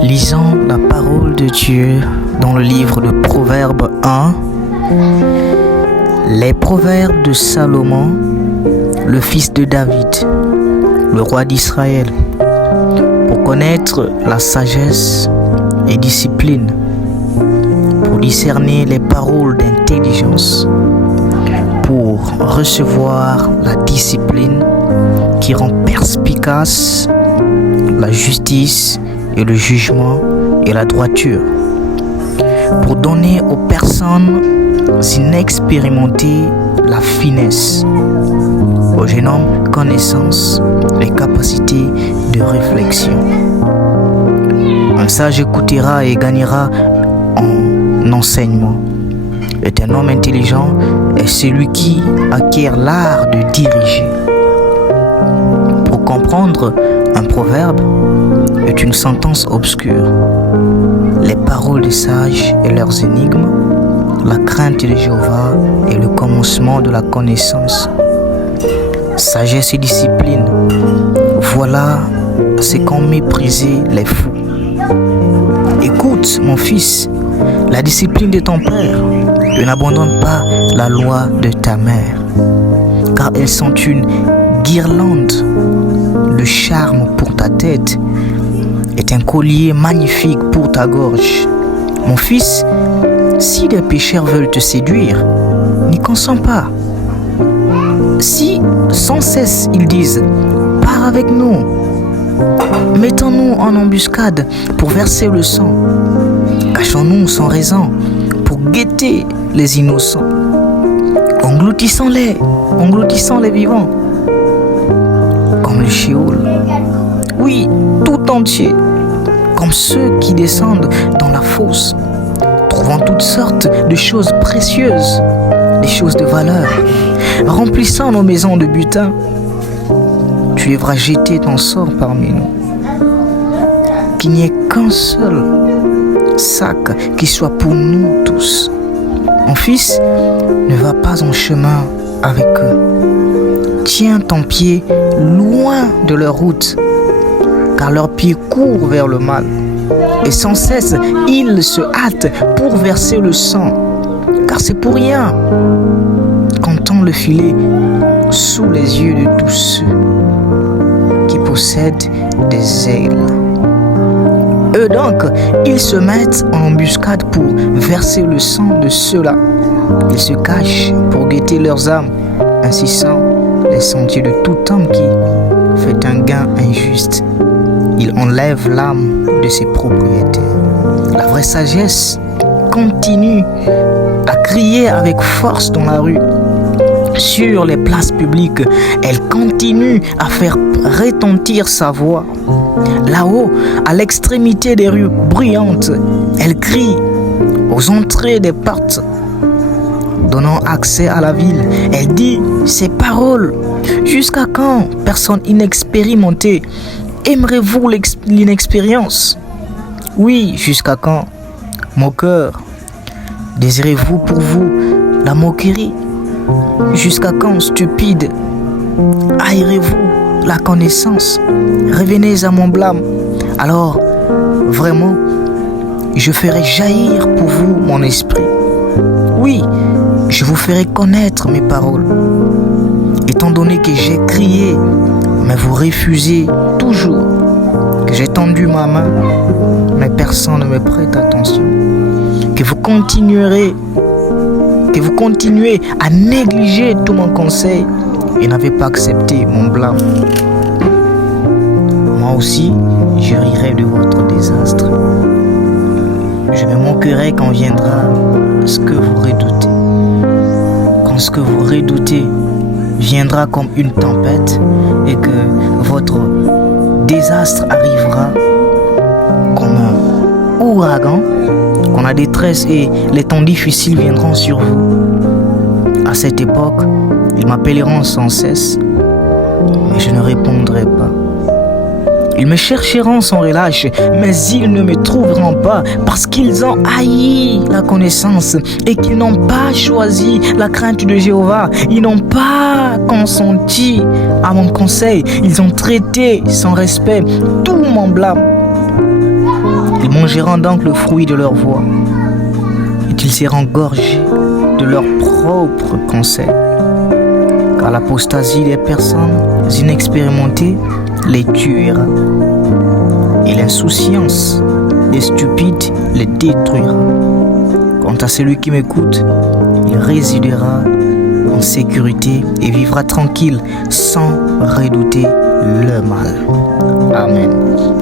Lisons la parole de Dieu dans le livre de Proverbes 1. Les proverbes de Salomon, le fils de David, le roi d'Israël, pour connaître la sagesse et discipline, pour discerner les paroles d'intelligence, pour recevoir la discipline qui rend perspicace la justice et le jugement et la droiture, pour donner aux personnes inexpérimentées la finesse, aux jeunes hommes connaissance et capacité de réflexion. Un sage écoutera et gagnera en enseignement. Et un homme intelligent est celui qui acquiert l'art de diriger. Pour comprendre un proverbe est une sentence obscure. Les paroles des sages et leurs énigmes, la crainte de Jéhovah est le commencement de la connaissance. Sagesse et discipline, voilà ce qu'ont méprisé les fous. Écoute, mon fils, la discipline de ton père, et n'abandonne pas la loi de ta mère, car elles sont une guirlande de charme pour ta tête et un collier magnifique pour ta gorge. Mon fils, si des pécheurs veulent te séduire, n'y consens pas. Si sans cesse ils disent « Pars avec nous », mettons-nous en embuscade pour verser le sang, cachons-nous sans raison pour guetter les innocents, engloutissons-les vivants, comme le Sheol, oui, tout entier, comme ceux qui descendent dans la fosse, trouvant toutes sortes de choses précieuses, des choses de valeur, remplissant nos maisons de butin. Tu devras jeter ton sort parmi nous, qu'il n'y ait qu'un seul sac qui soit pour nous tous. Mon fils, ne va pas en chemin avec eux. Tiens ton pied loin de leur route, car leurs pieds courent vers le mal. Et sans cesse, ils se hâtent pour verser le sang, car c'est pour rien qu'on tend le filet sous les yeux de tous ceux qui possèdent des ailes. Eux donc, ils se mettent en embuscade pour verser le sang de ceux-là. Ils se cachent pour guetter leurs âmes, ainsi sont les sentiers de tout homme qui fait un gain injuste. Il enlève l'âme de ses propriétaires. La vraie sagesse continue à crier avec force dans la rue. Sur les places publiques, elle continue à faire retentir sa voix. Là-haut, à l'extrémité des rues bruyantes, elle crie aux entrées des portes, donnant accès à la ville. Elle dit ces paroles. Jusqu'à quand, personne inexpérimentée, aimerez-vous l'inexpérience? Oui, jusqu'à quand, moqueur, désirez-vous pour vous la moquerie? Jusqu'à quand, stupide, haïrez-vous la connaissance? Revenez à mon blâme. Alors, vraiment, je ferai jaillir pour vous mon esprit. Oui, je vous ferai connaître mes paroles. Étant donné que j'ai crié, mais vous refusez toujours, que j'ai tendu ma main, mais personne ne me prête attention, que vous continuez à négliger tout mon conseil et n'avez pas accepté mon blâme. Moi aussi, je rirai de votre désastre. Je me moquerai quand viendra ce que vous redoutez. Quand ce que vous redoutez viendra comme une tempête et que votre désastre arrivera comme un ouragan, quand la détresse et les temps difficiles viendront sur vous. À cette époque, ils m'appelleront sans cesse, mais je ne répondrai pas. Ils me chercheront sans relâche, mais ils ne me trouveront pas, parce qu'ils ont haï la connaissance et qu'ils n'ont pas choisi la crainte de Jéhovah. Ils n'ont pas consenti à mon conseil. Ils ont traité sans respect tout mon blâme. mangeront donc le fruit de leur voix, et ils seront gorgés de leurs propres conseils. Car l'apostasie des personnes inexpérimentées les tuera, et l'insouciance des stupides les détruira. Quant à celui qui m'écoute, il résidera en sécurité et vivra tranquille sans redouter le mal. Amen.